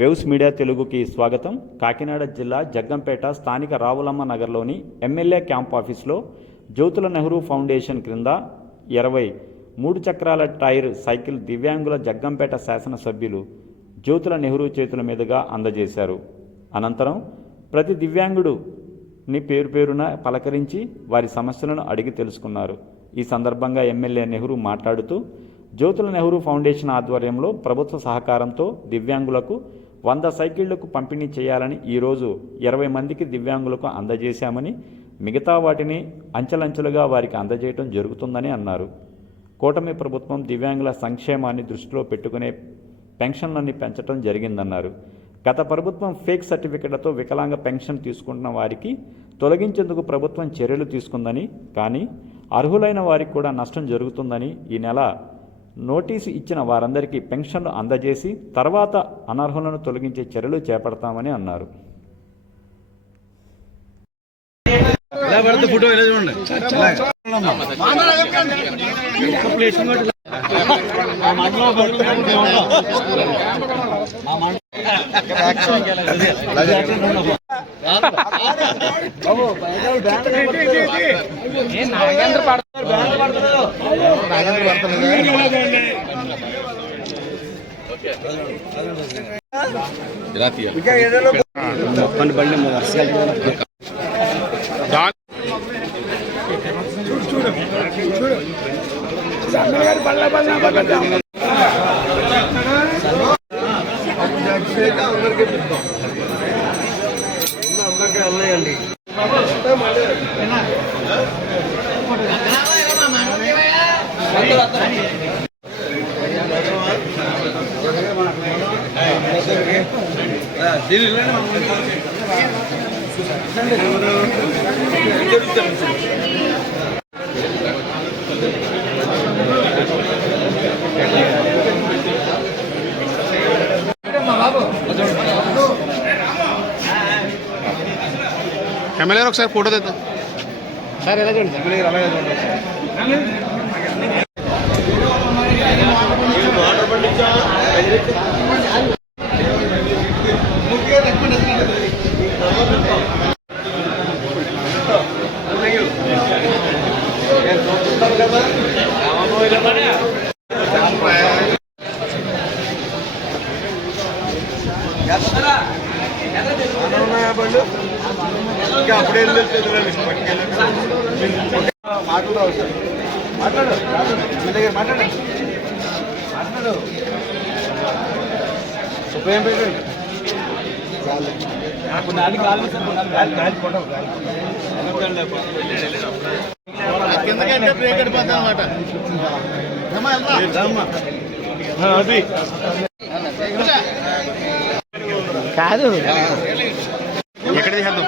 Waves media తెలుగుకి స్వాగతం. కాకినాడ జిల్లా జగ్గంపేట స్థానిక రావులమ్మ నగర్లోని ఎమ్మెల్యే క్యాంప్ ఆఫీస్లో జ్యోతుల నెహ్రూ ఫౌండేషన్ క్రింద 23 చక్రాల టైర్ సైకిల్ దివ్యాంగుల జగ్గంపేట శాసనసభ్యులు జ్యోతుల నెహ్రూ చేతుల మీదుగా అందజేశారు. అనంతరం ప్రతి దివ్యాంగుడిని పేరు పేరున పలకరించి వారి సమస్యలను అడిగి తెలుసుకున్నారు. ఈ సందర్భంగా ఎమ్మెల్యే నెహ్రూ మాట్లాడుతూ జ్యోతుల నెహ్రూ ఫౌండేషన్ ఆధ్వర్యంలో ప్రభుత్వ సహకారంతో దివ్యాంగులకు 100 సైకిళ్లకు పంపిణీ చేయాలని ఈరోజు 20 మందికి దివ్యాంగులకు అందజేశామని, మిగతా వాటిని అంచెలంచెలుగా వారికి అందజేయడం జరుగుతుందని అన్నారు. కూటమి ప్రభుత్వం దివ్యాంగుల సంక్షేమాన్ని దృష్టిలో పెట్టుకునే పెన్షన్లన్నీ పెంచడం జరిగిందన్నారు. గత ప్రభుత్వం ఫేక్ సర్టిఫికెట్లతో వికలాంగ పెన్షన్ తీసుకుంటున్న వారికి తొలగించేందుకు ప్రభుత్వం చర్యలు తీసుకుందని, కానీ అర్హులైన వారికి కూడా నష్టం జరుగుతుందని, ఈ నెల నోటీసు ఇచ్చిన వారందరికీ పెన్షన్లు అందజేసి తర్వాత అనర్హులను తొలగించే చర్యలు చేపడతామని అన్నారు. ఎమ్మెల్యే ఒకసారి ఫోటో తెద్దాం సార్. ఎలా చూడండి అప్పుడే మాట్లాడు మాట్లాడు మీ దగ్గర మాట్లాడు మాట్లాడు ఉపయోగం పెట్టండి. కిందకంటే బ్రేక్ పడిపోతా అన్నమాట. అది కాదు ఎక్కడ చేద్దాం.